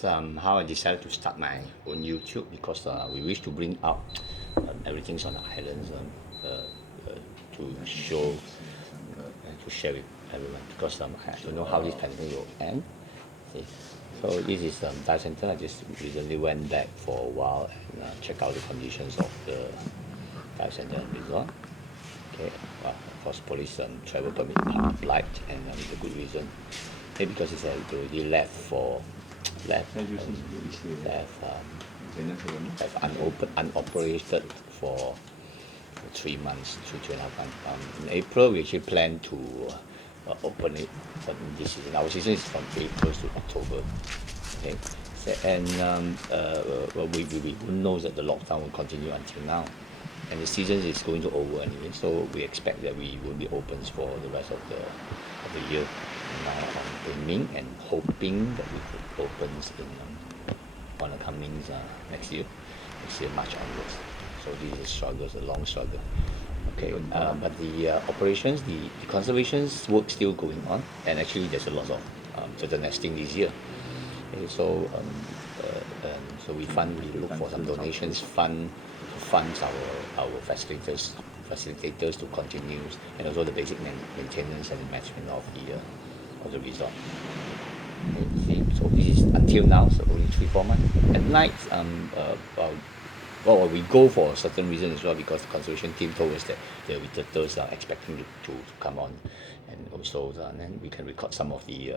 That's how I decided to start my own YouTube because we wish to bring out everything's on the islands to show to share with everyone because I don't know how this pandemic will end. See? So this is dive center. I just recently went back for a while and check out the conditions of the dive center and resort. Okay, well, of course, police travel permit applied and with a good reason. Okay, because it's already left unoperated for 3 months, 3.5 months. In April, we actually plan to open it, but this season, our season is from April to October. Okay, so, and we know that the lockdown will continue until now, and the season is going to over anyway. So we expect that we will be open for the rest of the year. Now I'm aiming and hoping that we could open in on the coming next year March onwards. So this is struggles, a long struggle. Okay, but the operations, the conservation work still going on, and actually there's a lot of turtle nesting this year. Okay, so so we look for some donations, funds our facilitators to continue, and also the basic maintenance and management of the resort. Okay, see, so this is until now, so only 3-4 months. At night, well, we go for a certain reason as well because the conservation team told us that the turtles are expecting to come on, and also then we can record some of the.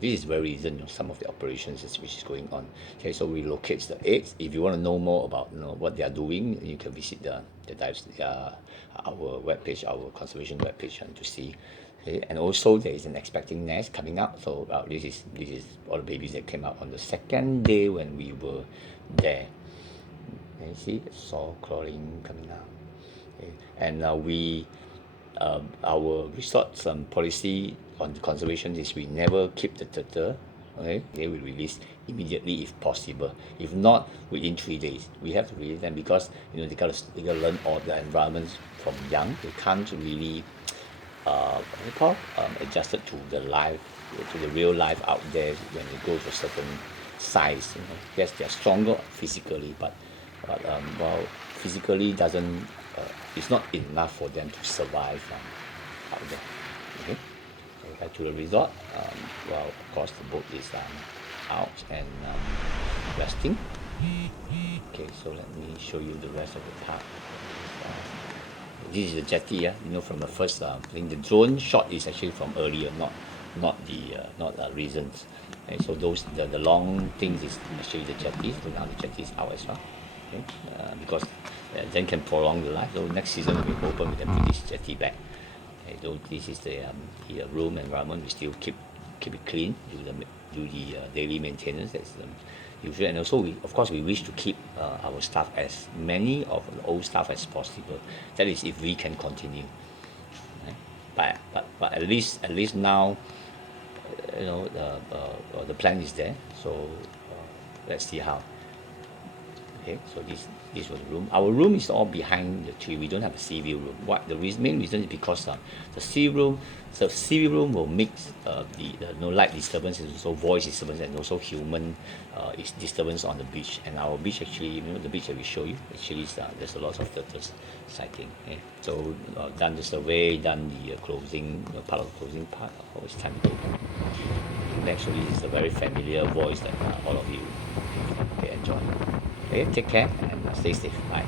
This is very reason some of the operations which is going on. Okay, so we locate the eggs. If you want to know more about what they are doing, you can visit the our webpage, our conservation webpage, to see. Okay, and also there is an expecting nest coming up. So this is all the babies that came out on the second day when we were there. And you see saw crawling coming out. Okay. And our resort's policy on the conservation is we never keep the turtle. Okay, they will release immediately if possible. If not, within 3 days, we have to release them because they gotta learn all the environments from young. They can't really adjusted to the real life out there when they go to a certain size. Yes, they are stronger physically, but physically doesn't it's not enough for them to survive out there. Okay, so back to the resort. Well, of course the boat is out and resting. Okay, so let me show you the rest of the park. This is the jetty, from the first thing. The drone shot is actually from earlier, not reasons. Okay, so the long things is actually the jetty. So now the jetty is out as well. Okay, because then can prolong the life. So next season we open with them this jetty back. Okay, so this is the room environment. We still keep it clean, do the daily maintenance. That's usual, and also we wish to keep our staff, as many of the old staff as possible. That is if we can continue. Right? But at least now, the plan is there. So let's see how. Okay, so this was the room. Our room is all behind the tree. We don't have a sea view room. The main reason is because the sea room will mix the light disturbance, and also voice disturbance, and also human disturbance on the beach. And our beach actually, the beach that we show you, actually there's a lot of turtles sighting. Okay? So done the survey, done the closing, part of the closing part. Oh, it's time to open. And actually, it's a very familiar voice that all of you enjoy. Okay, take care and stay safe. Bye.